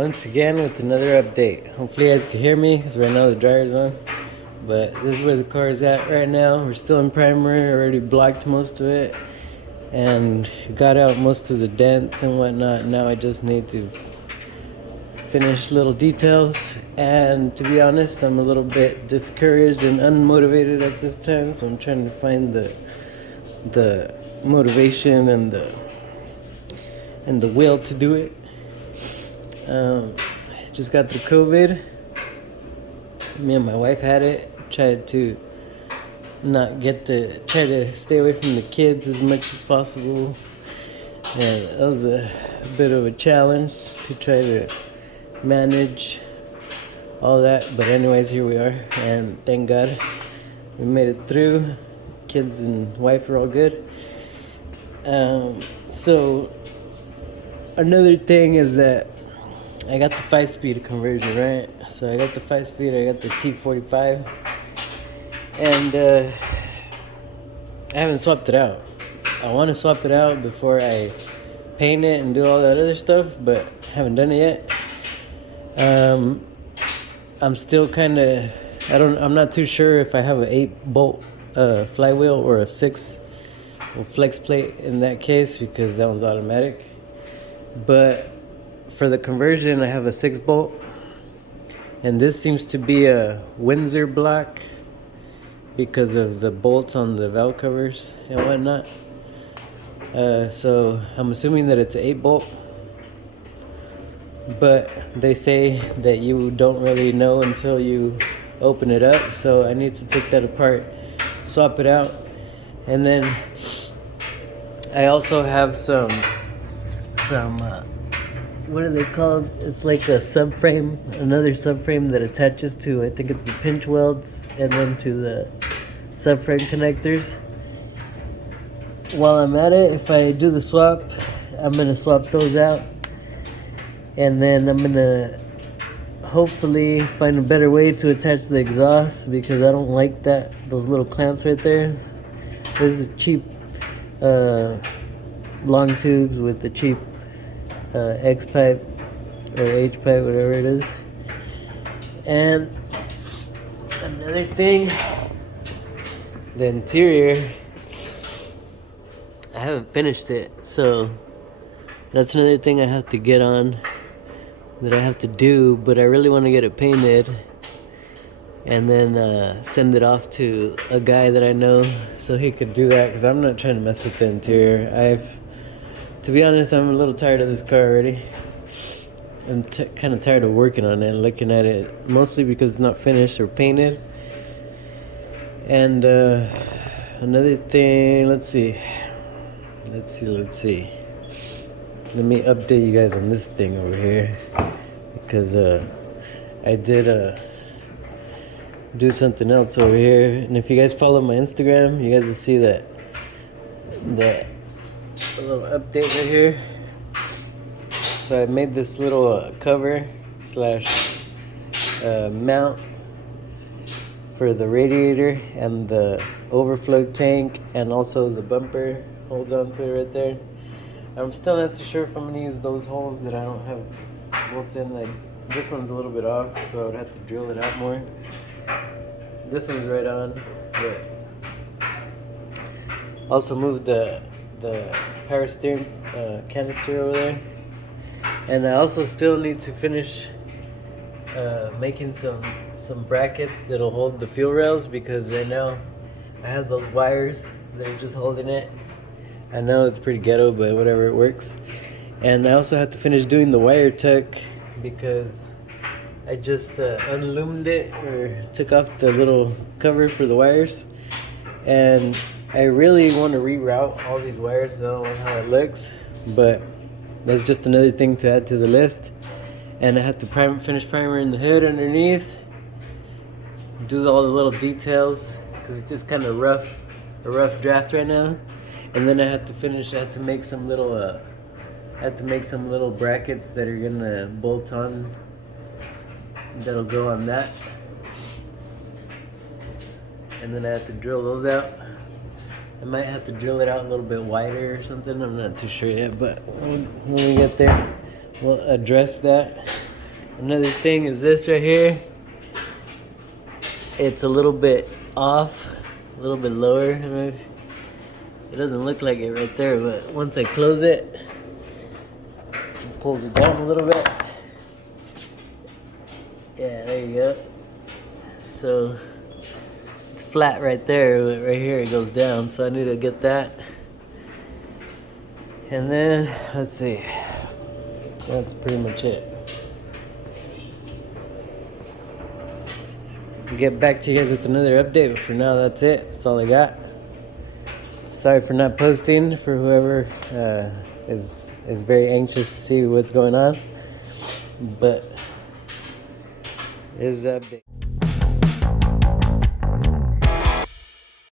once again with another update. Hopefully you guys can hear me because right now the dryer's on. But this is where the car is at right now. We're still in primer, already blocked most of it. And got out most of the dents and whatnot. Now I just need to finish little details. And to be honest, I'm a little bit discouraged and unmotivated at this time. So I'm trying to find the motivation and the will to do it. Just got through COVID. Me and my wife had it. Tried to try to stay away from the kids as much as possible. And that was a bit of a challenge to try to manage all that. But anyways, here we are, and thank God we made it through. Kids and wife are all good. So another thing is that I got the 5-speed conversion, right? So I got the 5-speed, I got the T45, and I haven't swapped it out. I want to swap it out before I paint it and do all that other stuff, but haven't done it yet. I'm still kind of, I'm not too sure if I have an 8-bolt flywheel or a 6 flex plate in that case, because that was automatic. But for the conversion, I have a 6-bolt, and this seems to be a Windsor block because of the bolts on the valve covers and whatnot. So I'm assuming that it's an 8-bolt, but they say that you don't really know until you open it up. So I need to take that apart, swap it out, and then I also have some what are they called? It's like a subframe, another subframe that attaches to, I think it's the pinch welds, and then to the subframe connectors. While I'm at it, if I do the swap, I'm gonna swap those out, and then I'm gonna hopefully find a better way to attach the exhaust, because I don't like those little clamps right there. This is cheap long tubes with the cheap X pipe or H pipe, whatever it is. And another thing, the interior, I haven't finished it, so that's another thing I have to get on, that I have to do. But I really want to get it painted and then send it off to a guy that I know so he could do that, because I'm not trying to mess with the interior. To be honest, I'm a little tired of this car already. I'm kind of tired of working on it and looking at it, mostly because it's not finished or painted. And another thing, let's see. Let me update you guys on this thing over here, because I did do something else over here. And if you guys follow my Instagram, you guys will see that a little update right here. So I made this little cover / mount for the radiator and the overflow tank, and also the bumper holds onto it right there. I'm still not too sure if I'm gonna use those holes that I don't have bolts in. Like, this one's a little bit off, so I would have to drill it out more. This one's right on, but also moved the power steering canister over there. And I also still need to finish making some brackets that'll hold the fuel rails, because right now I have those wires that are just holding it. I know it's pretty ghetto, but whatever, it works. And I also have to finish doing the wire tuck, because I just unloomed it, or took off the little cover for the wires, and I really want to reroute all these wires. I don't like how it looks, but that's just another thing to add to the list. And I have to finish primering the hood underneath, do all the little details, because it's just kind of a rough draft right now. And then I have to make some little brackets that are gonna bolt on, that'll go on that. And then I have to drill those out. I might have to drill it out a little bit wider or something. I'm not too sure yet, but when we get there, we'll address that. Another thing is this right here. It's a little bit off, a little bit lower. It doesn't look like it right there, but once I close it, it pulls it down a little bit. Yeah, there you go. So it's flat right there, but right here it goes down, so I need to get that. And then, let's see, that's pretty much it. I'll get back to you guys with another update, but for now that's it. That's all I got. Sorry for not posting, for whoever is very anxious to see what's going on, but here's the update.